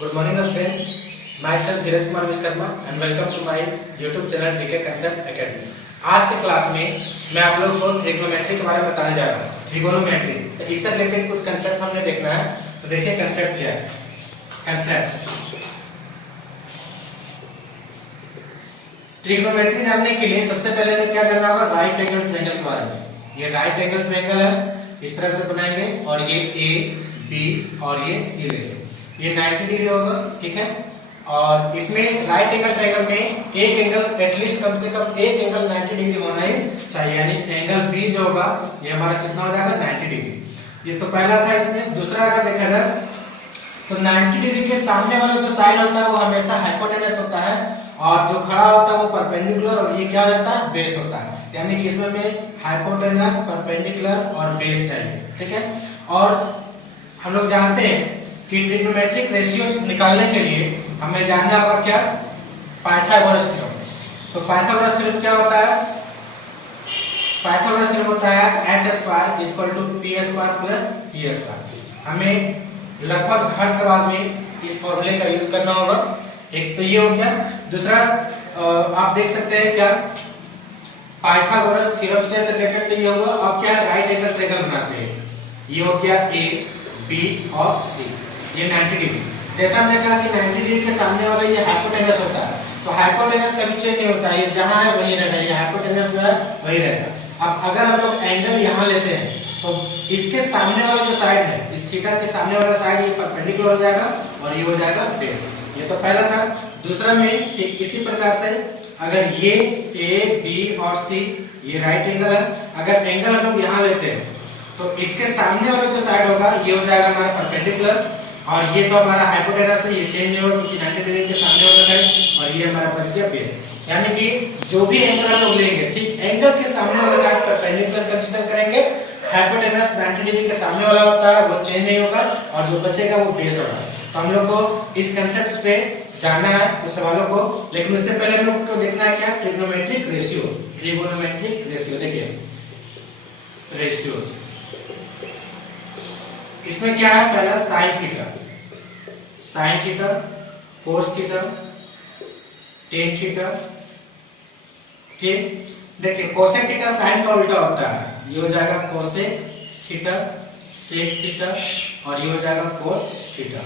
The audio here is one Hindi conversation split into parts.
Good morning friends, myself Dheeraj Kumar Vishwakarma and welcome to my YouTube channel DK Concept Academy। आज के क्लास में मैं आप लोगों को ट्रिग्नोमेट्री के बारे में बताने जा रहा हूँ। ट्रिगोनोमेट्री, तो इससे रिलेटेड कुछ कंसेप्ट हमने देखना है। तो देखिए कंसेप्ट क्या है। कंसेप्ट ट्रिग्नोमेट्री जानने के लिए सबसे पहले हमें क्या जानना होगा, राइट एंगल ट्रायंगल के बारे में। ये राइट एंगल ट्रायंगल है, इस तरह से बनाएंगे और ये ए बी और ये सी लेंगे, ये 90 डिग्री होगा, ठीक है। और इसमें राइट एंगल ट्रायंगल में एक एंगल एटलीस्ट कम से कम एक एंगल 90 डिग्री होना ही चाहिए, यानी एंगल बी जो होगा ये हमारा कितना हो जाएगा 90 डिग्री। ये तो पहला था। इसमें दूसरा अगर देखा जाए तो 90 डिग्री के सामने वाला जो साइड होता है वो हमेशा हाइपोटेनस होता है और जो खड़ा होता है वो परपेंडिकुलर, और ये क्या हो जाता है बेस होता है, यानी कि इसमें में हाइपोटेनस, परपेंडिकुलर और बेस चाहिए, ठीक है। और हम लोग जानते हैं कि ट्रिग्नोमेट्रिक रेशियोज निकालने के लिए हमें जानना होगा क्या, पाइथागोरस थ्योरम। तो पाइथागोरस थ्योरम क्या होता है, पाइथागोरस थ्योरम होता है h square equal to p square plus p square. हमें लगभग हर सवाल में इस फॉर्मूले का यूज करना होगा। एक तो ये हो गया। दूसरा आप देख सकते हैं क्या, पाइथागोरस थ्योरम से रिलेटेड ये होगा। अब क्या राइट एंगल ट्रायंगल बनाते हैं, ये हो गया ए बी और सी, ये 90 डिग्री। जैसा हमने कहा कि 90 डिग्री के सामने वाला ये हाइपोटेनस होता है, तो हाइपोटेनस कभी चेंज नहीं होता, ये जहां है वही रहता है, ये हाइपोटेनस जो है वही रहेगा। अब अगर हम लोग एंगल यहाँ लेते हैं तो इसके सामने वाला जो साइड है, इस थीटा के सामने वाला साइड ये परपेंडिकुलर हो जाएगा और ये हो जाएगा बेस। ये तो पहला था। दूसरा में इसी प्रकार से अगर ये ए बी और सी ये राइट एंगल है, अगर एंगल हम लोग यहाँ लेते हैं तो इसके सामने वाला जो साइड होगा ये हो जाएगा हमारा परपेंडिकुलर, और ये तो हमारा हाइपोटेनस है, ये चेंज नहीं होगा क्योंकि 90 डिग्री के सामने वाला साइड, और ये हमारा बच गया बेस। यानी कि जो भी एंगल हम लोग लेंगे, ठीक एंगल के सामने वाला साइड परपेंडिकुलर कंसीडर करेंगे, हाइपोटेनस 90 डिग्री के सामने वाला होता है वो चेंज नहीं होगा, और जो बचेगा वो बेस होगा। तो हम लोग को इस कंसेप्ट पे जानना है उस सवालों को, लेकिन उससे पहले हम लोग को देखना है क्या, ट्रिग्नोमेट्रिक रेशियो। ट्रिगोनोमेट्रिक रेशियो देखिए, रेशियोज इसमें क्या है, पहला sine theta, sine theta, cos theta, tan theta, ठीक। देखिए कोसेक थीटा साइन का उल्टा होता है, ये हो जाएगा कोसेक थीटा, सेक थीटा, और ये हो जाएगा कोट थीटा।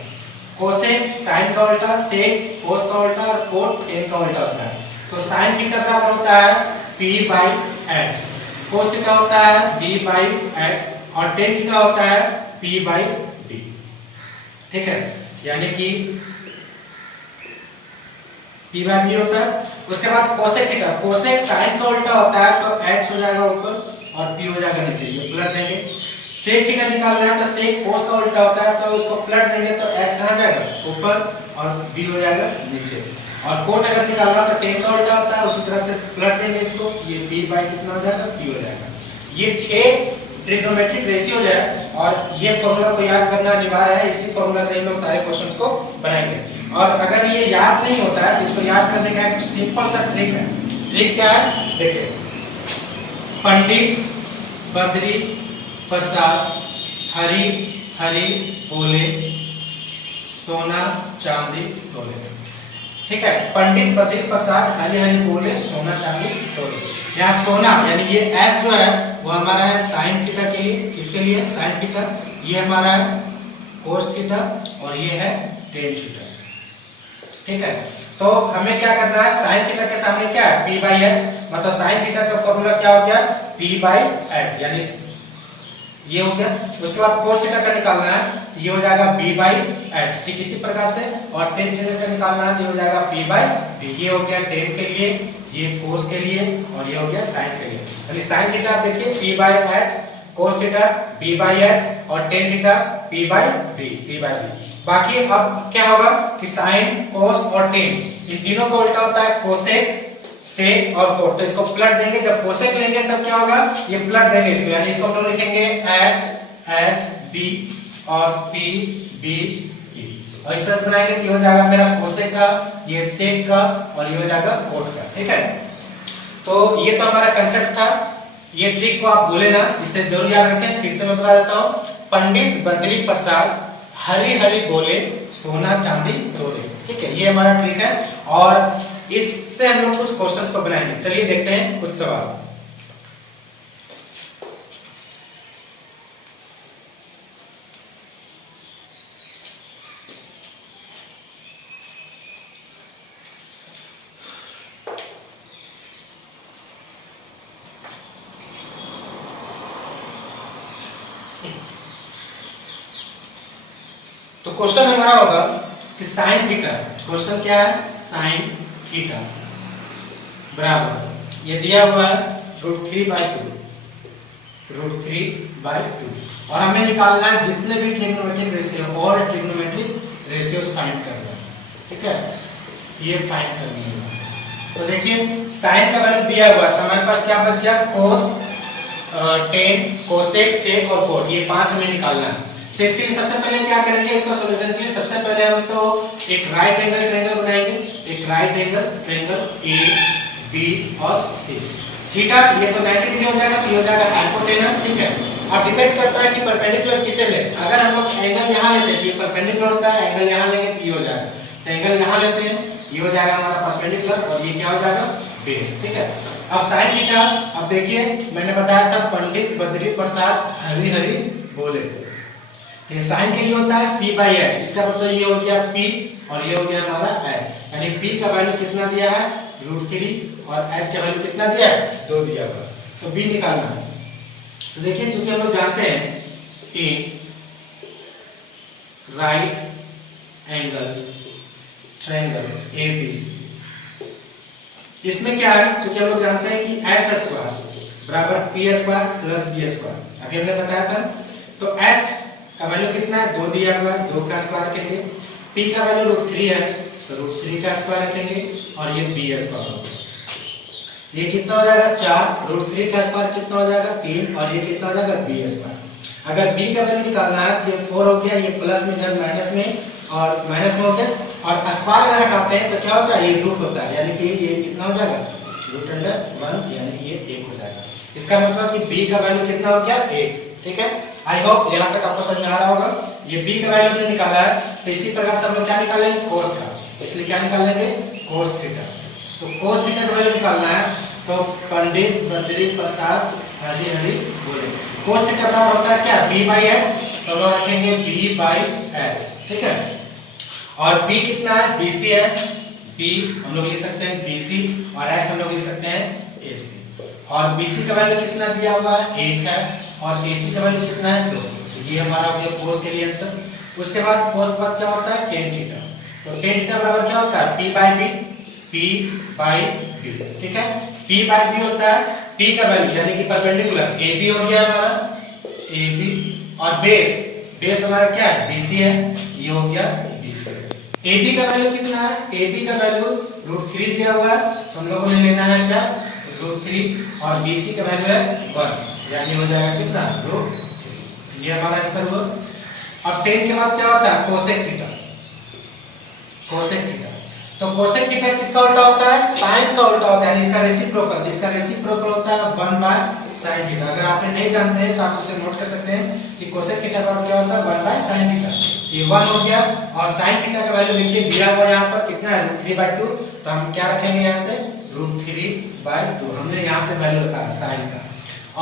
कोसेक साइन का उल्टा, सेक कोस का उल्टा, और कोट टेन का उल्टा होता है। तो साइन थीटा बराबर होता है p by h, cos theta होता है b बाई h, और टेन थीटा होता है p बाई b, ठीक है। यानी कि p बाई b होता है। उसके बाद कोसेक थीटा, कोसेक साइन का उल्टा होता है तो h हो जाएगा ऊपर और p हो जाएगा नीचे, ये पलट देंगे। सेक थीटा निकालना है तो सेक कोस का उल्टा होता है तो उसको पलट देंगे तो h कहां जाएगा ऊपर और b हो जाएगा नीचे। और कोट अगर निकालना है तो टेन का उल्टा होता है, उसी तरह से पलट देंगे इसको, ये b बाई कितना हो जाएगा p हो जाएगा। ये 6 ट्रिग्नोमेट्रिक रेशियो है और ये फॉर्मूला को याद करना अनिवार्य है। इसी फॉर्मूला से हम लोग सारे क्वेश्चंस को बनाएंगे। और अगर ये याद नहीं होता है तो इसको याद करने का एक सिंपल सा ट्रिक है। ट्रिक क्या है, देखिए, पंडित बद्री प्रसाद हरी हरी बोले सोना चांदी तोले, ठीक है। पंडित बद्री प्रसाद हरी हरी बोले सोना चांदी तोले। यहाँ सोना यानी ये एस जो है वो हमारा है साइन थीटा के लिए, किसके लिए, साइन थीटा। ये हमारा है कोस थीटा और ये है टेन थीटा, ठीक है। तो हमें क्या करना है, साइन थीटा के सामने क्या है p बाई h, मतलब साइन थीटा का फॉर्मूला क्या हो गया p बाई h, यानी ये हो गया। उसके बाद कोस थीटा का निकालना है, ये हो जाएगा b बाई h, ठीक इसी प्रकार से। और टेन थीटा का निकालना है, ये हो जाएगा p बाई b। ये हो गया टेन के लिए, ये कोस के लिए, और ये हो गया साइन के लिए। यानी साइन थीटा आप देखिए p by h, cos theta b by h, और tan theta p by b, p by b। बाकी अब क्या होगा कि साइन कोस और टेन इन तीनों का उल्टा होता है कोसेक, सेक और कोट। तो इसको पलट देंगे, जब कोसेक लेंगे तब क्या होगा, ये पलट देंगे इसको, यानी इसको हम लोग लिखेंगे h h b और p b e, और इस तरह से बनाएंगे तो हो जाएगा मेरा कोसेक का, ये सेक का, और ये हो जाएगा कोट का, ठीक है। तो ये तो हमारा कंसेप्ट था। ये ट्रिक को आप भूले ना, इसे जरूर याद रखें। फिर से मैं बता देता हूँ, पंडित बद्री प्रसाद हरी हरी बोले सोना चांदी तोले। ठीक है, ये हमारा ट्रिक है और इससे हम लोग कुछ क्वेश्चंस को बनाएंगे। चलिए देखते हैं कुछ सवाल। तो क्वेश्चन हमारा होगा कि साइन थीटा, क्वेश्चन क्या है, साइन थीटा बराबर ये दिया हुआ है √3/2, √3/2 और हमें निकालना है जितने भी trigonometric ratio, all trigonometric ratios find करना है। ठीक है, ये फाइंड करनी है। तो देखिए साइन का वैल्यू दिया हुआ है, तो हमारे पास क्या बच गया, कोस, टेन, कोसेक, सेक और कोट, ये 5 हमें निकालना है। तो इसके लिए सबसे पहले क्या करेंगे, इसका सॉल्यूशन के लिए सबसे पहले हम तो एक राइट एंगल ट्रायंगल बनाएंगे, एक right angle triangle A B और सी। थीटा ये तो 90 डिग्री हो जाएगा, तो ये हो जाएगा हाइपोटेनस। ठीक है, अब डिपेंड करता है कि परपेंडिकुलर किसे ले। अगर हम लोग एंगल यहां लेते हैं, ये परपेंडिकुलर होता है, एंगल यहां लेंगे तो ये हो जाएगा। तो एंगल यहां लेते हैं, ये हो जाएगा हमारा परपेंडिकुलर और ये क्या हो जाएगा, बेस। ठीक है, अब साइन थीटा, अब देखिए मैंने बताया था पंडित बद्री प्रसाद हरी हरी बोले, तो साइन के लिए होता है P/S, इसका मतलब ये हो गया P और ये हो गया हमारा S, यानी P का वैल्यू कितना दिया है, √3 और S का वैल्यू कितना दिया है, 2 दिया हुआ। तो B निकालना है। तो देखिए चूंकि हम लोग जानते हैं A right angle triangle ABC, इसमें क्या है, चूंकि हम लोग जानते हैं कि H² बराबर PS² प्लस B², अभी हमने बताया था। तो H का वैल्यू कितना है, 2 दिया हुआ है, 2 का स्क्वायर रखेंगे। P का वैल्यू √3 है, तो √3 का स्क्वायर रखेंगे और ये B² होगा। ये कितना हो जाएगा, 4, √3 का स्क्वायर कितना हो जाएगा, 3 और ये कितना हो जाएगा, B²। अगर B का वैल्यू निकालना है तो ये 4 हो गया, ये प्लस में इधर माइनस में और माइनस में हो गया, और स्क्वायर अगर हटाते हैं तो क्या होता है, ये रूट होता है, यानी कि ये कितना हो जाएगा, √1 यानी ये 1 हो जाएगा। इसका मतलब कि B का वैल्यू कितना हो गया, 1। ठीक है, आई होप यहाँ तक आपको समझ में आ रहा होगा। ये B का वैल्यू हमने निकाला है, तो इसी प्रकार से हम लोग क्या निकालेंगे, कोस का, इसलिए क्या निकालेंगे, कोस थीटा। तो कोस थीटा का वैल्यू निकालना है, तो पंडित बद्री प्रसाद हरी हरी बोले, कोस थीटा बराबर होता है क्या, B/H, तो हम लोग रखेंगे B/H। ठीक है, और B कितना है, BC है, B हम लोग लिख सकते हैं BC और H हम लोग लिख सकते हैं AC, और BC का वैल्यू कितना दिया हुआ है, 1 है, और AC का वैल्यू कितना है, 2। तो ये हमारा हो गया कोस के लिए आंसर। उसके बाद कोस के बाद क्या होता है, tan थीटा, तो tan थीटा बराबर क्या होता है, P/B, P/B। ठीक है, P/B होता है P का वैल्यू यानी कि परपेंडिकुलर AB हो गया हमारा, AB, और बेस हमारा क्या है, BC है, ये हो गया BC। AB का वैल्यू कितना है, AB का वैल्यू √3 दिया हुआ है, तो हम लोगों ने लेना है क्या, √3, और BC का वैल्यू है 1, यानी हो जाएगा कितना, √3। ये हमारा आंसर हुआ। अब tan के बाद क्या होता है, कोसेक थीटा, कोसेक थीटा। तो कोसेक थीटा किसका उल्टा होता है, साइन का उल्टा होता है, यानी इसका रेसिप्रोकल, इसका रेसिप्रोकल होता है 1/sin थीटा। अगर आपने नहीं जानते हैं तो आप उसे नोट कर सकते हैं कि कोसेक थीटा का क्या होता है, 1/sin थीटा। ये 1 हो गया, और sin थीटा का वैल्यू देखिए दिया हुआ यहाँ पर कितना है, √3/2, तो हम क्या रखेंगे यहाँ से, √3/2, हमने यहाँ से वैल्यू रखा है साइन का,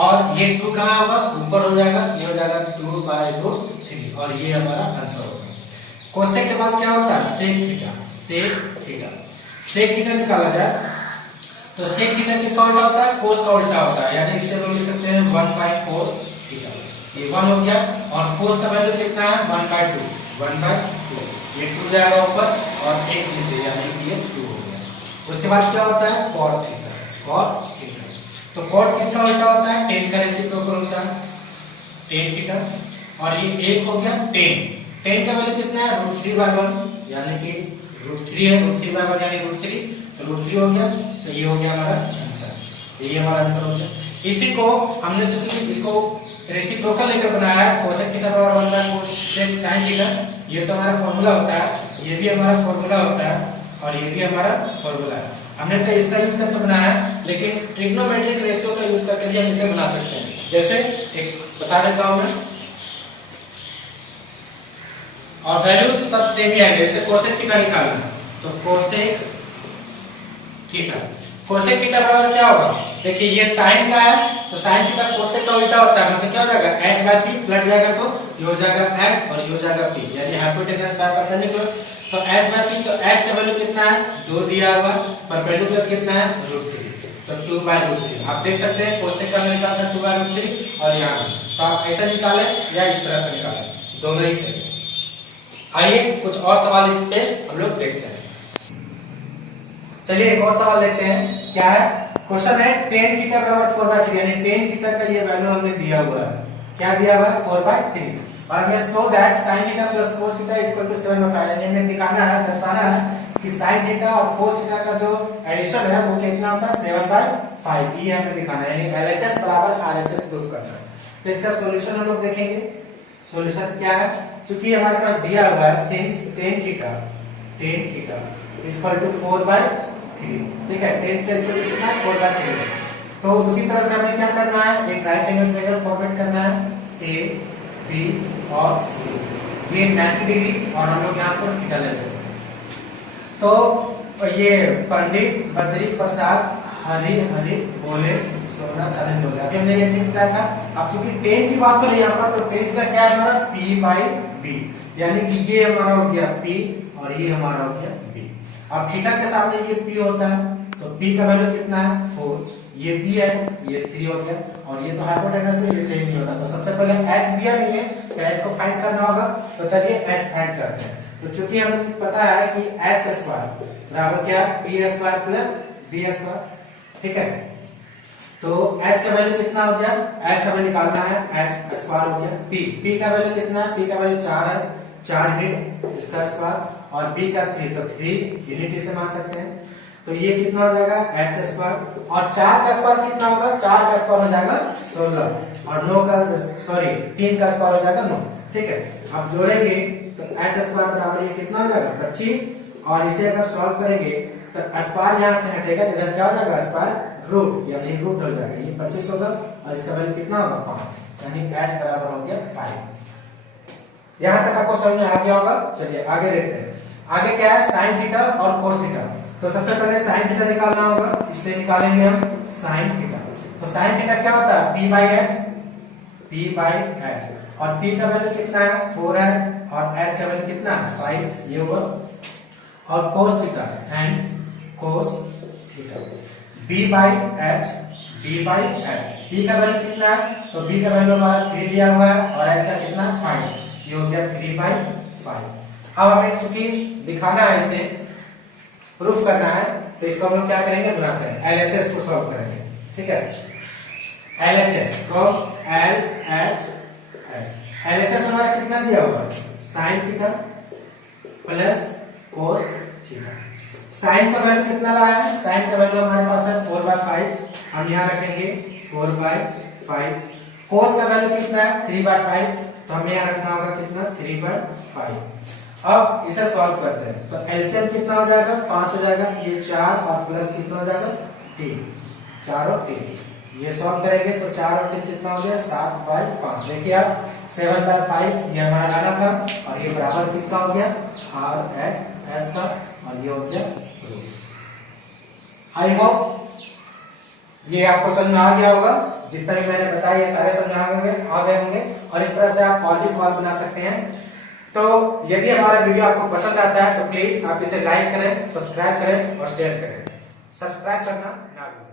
और ये 2 कहाँ होगा, ऊपर हो जाएगा, ये हो जाएगा 2/√3, और ये हमारा आंसर होगा। कोसेक के बाद क्या होता है, sec theta, sec theta, sec theta निकाला जाए तो सेक थीटा किसका उल्टा होता है, कोस का उल्टा होता है, यानी इससे हम लिख सकते हैं 1/cos थीटा। ये 1 हो गया, और कोस का वैल्यू कितना है, 1/2, 1/2, ये 2 जाएगा ऊपर और 1 नीचे, यानी कि ये 2 हो गया। उसके बाद क्या होता है, cot थीटा, cot थीटा। तो cot किसका उल्टा होता है, tan का रेसिप्रोकल होता है, tan थीटा, और ये 1 हो गया tan का वैल्यू कितना है, √3/1, यानी कि √3 है, √3/1 यानी √3, तो √3 हो गया, तो ये हो गया हमारा आंसर, ये हमारा आंसर हो गया। इसी को हमने चूंकि इसको रेसिप्रोकल लेकर बनाया है, कोसेक थीटा बराबर 1/cosec sin थीटा, ये तो हमारा फॉर्मूला होता है, ये भी हमारा फॉर्मूला होता है, और ये भी हमारा फॉर्मूला है। हमने तो इसका यूज करके बनाया है, लेकिन ट्रिग्नोमेट्रिक रेशियो का यूज करके भी हम इसे बना सकते हैं। जैसे एक बता देता हूं मैं, और वैल्यू सब सेम ही आएगा। जैसे कोसेक थीटा निकालना है तो कोसेक थीटा, कोसेक थीटा बराबर क्या होगा, देखिए ये साइन का है तो साइन थीटा कोसेक का उल्टा होता है, मतलब क्या हो जाएगा h बाय p, पलट जाएगा तो ये हो जाएगा h और ये हो जाएगा p, यानी हाइपोटेनस बाय परपेंडिकुलर। तो h बाय p, तो h का वैल्यू कितना है 2 दिया हुआ, परपेंडिकुलर कितना है √3, तो 2/√3। आप देख सकते हैं कोसेक का वैल्यू निकालना है 2/√3 और यहाँ तो आप ऐसा निकालें या इस तरह से निकालें, दोनों ही सही। आइए कुछ और सवाल इस पे हम लोग देखते हैं। चलिए एक और सवाल देखते हैं, क्या है क्वेश्चन है tan थीटा बराबर 4/3, यानी tan थीटा का ये वैल्यू हमने दिया हुआ है, क्या दिया हुआ है 4/3, और हमें show that sin theta plus cos theta equal to 7/5, यानी हमें दिखाना है, दर्शाना है कि sin थीटा और cos थीटा का जो एडिशन है वो कितना होता है 7/5, ये हमें दिखाना है, यानी LHS बराबर RHS प्रूफ करना है। तो इसका सॉल्यूशन हम लोग देखेंगे, सॉल्यूशन क्या है, क्योंकि हमारे पास दिया हुआ है since tan theta equal to 4/3, ठीक है, tan थीटा इक्वल टू कितना 4/3, तो उसी तरह से हमें क्या करना है, एक राइट एंगल ट्रायंगल फॉर्मेट करना है A B और C, ये 90 डिग्री और हम लोग यहाँ पर थीटा ले लेंगे। तो ये पंडित बद्री प्रसाद हरि हरि बोले सोना चैलेंज हो गया, अभी हमने ये थीटा का, अब चूंकि tan की बात करें यहाँ पर, तो tan थीटा क्या है हमारा P/B, यानी कि ये हमारा हो गया P और ये हमारा हो गया B। अब थीटा के सामने ये P होता है तो P का वैल्यू कितना है 4, ये P है, ये 3 हो गया, और ये तो हाइपोटेनस है, ये चेंज नहीं होता। तो सबसे पहले h दिया नहीं है तो h को फाइंड करना होगा, तो चलिए h फाइंड करते हैं। तो चूंकि हमें पता है कि h स्क्वायर बराबर क्या p square plus b square, ठीक है, तो h का वैल्यू कितना हो गया, h हमें निकालना है, h स्क्वायर हो गया, p का वैल्यू कितना है, p का वैल्यू 4 है, 4 यूनिट इसका स्क्वायर, और b का 3, तो 3 यूनिट इसे मान सकते हैं, तो ये कितना हो जाएगा h स्क्वायर, और 4 का स्क्वायर कितना होगा, 4 का स्क्वायर हो जाएगा 16, और 9 का सॉरी 3 का स्क्वायर हो जाएगा 9, ठीक है। अब जोड़ेंगे तो h स्क्वायर बराबर ये कितना हो जाएगा 25, और इसे अगर सॉल्व करेंगे तो स्क्वायर यहाँ से हटेगा, इधर क्या हो जाएगा स्क्वायर रूट, यानी रूट हो जाएगा, ये 25 होगा और इसका वैल्यू कितना होगा 5, यानी h बराबर हो गया 5। यहाँ तक आपको समझ में आ गया होगा। चलिए आगे देखते हैं, आगे क्या है साइन थीटा और कोस थीटा। तो सबसे पहले साइन थीटा निकालना होगा, इसलिए निकालेंगे हम साइन थीटा। तो साइन थीटा क्या होता है P/H, और P का वैल्यू कितना है 4 है, और H का वैल्यू कितना है 5, ये हुआ, और cos theta and cos theta B/H, P का वैल्यू कितना है, तो B का वैल्यू हमारा 3 दिया हुआ है, और H का कितना 5, ये हो गया 3/5। अब हमें चूंकि दिखाना है, इसे प्रूफ करना है, तो इसको हम लोग क्या करेंगे बनाते हैं, LHS को सॉल्व करेंगे, ठीक है, LHS फ्रॉम LHS हमारा कितना दिया हुआ sine theta plus cos theta. Sine का वैल्यू कितना लाया है, साइन का वैल्यू हमारे पास है 4/5, हम यहाँ रखेंगे 4/5। कोस का वैल्यू कितना है 3/5, तो हमें यहाँ रखना होगा कितना 3/5। अब इसे सॉल्व करते हैं, तो एलसीएम कितना हो जाएगा 5 हो जाएगा, ये 4 और प्लस कितना हो जाएगा 3, 4 और 3, ये सॉल्व करेंगे तो 4 और 3 कितना हो गया 7/5। देखिए आप 7/5 ये हमारा लाना था, और ये बराबर किसका हो गया RHS का, और ये हो गया रूट। आई होप ये आपको समझ में आ गया होगा, जितना भी मैंने बताया ये सारे समझ आ गए होंगे, और इस तरह से आप और भी सवाल बना सकते हैं। तो यदि हमारा वीडियो आपको पसंद आता है तो प्लीज आप इसे लाइक करें, सब्सक्राइब करें और शेयर करें। सब्सक्राइब करना ना भूलें।